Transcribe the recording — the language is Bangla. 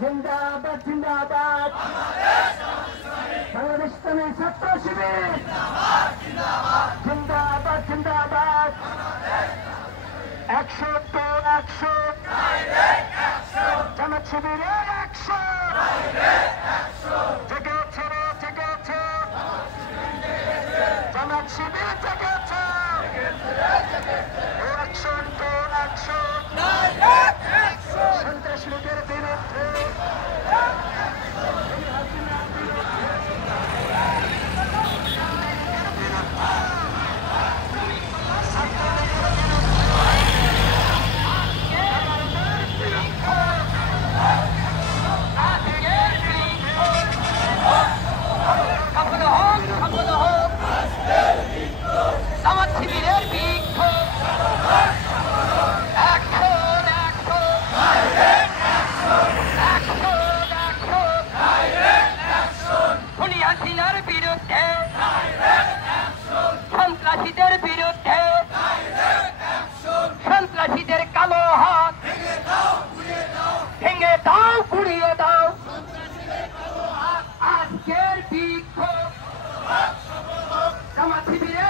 জিন্দাবাদ জিন্দাবাদ বাংলাদেশ ইসলামী ছাত্র শিবির জিন্দাবাদ জিন্দাবাদ 100 তো 100 জামাত শিবিরের 100 জেগেছে রে জেগেছে জামাত শিবির জেগেছে 100 তো 100 সন্ত্রাস লীগের বিরুদ্ধে সন্ত্রাসীদের বিরুদ্ধে সন্ত্রাসীদের কালো হাত ভেঙে দাও গুড়িয়ে দাও আজকের বিক্ষোভ জামাত শিবিরের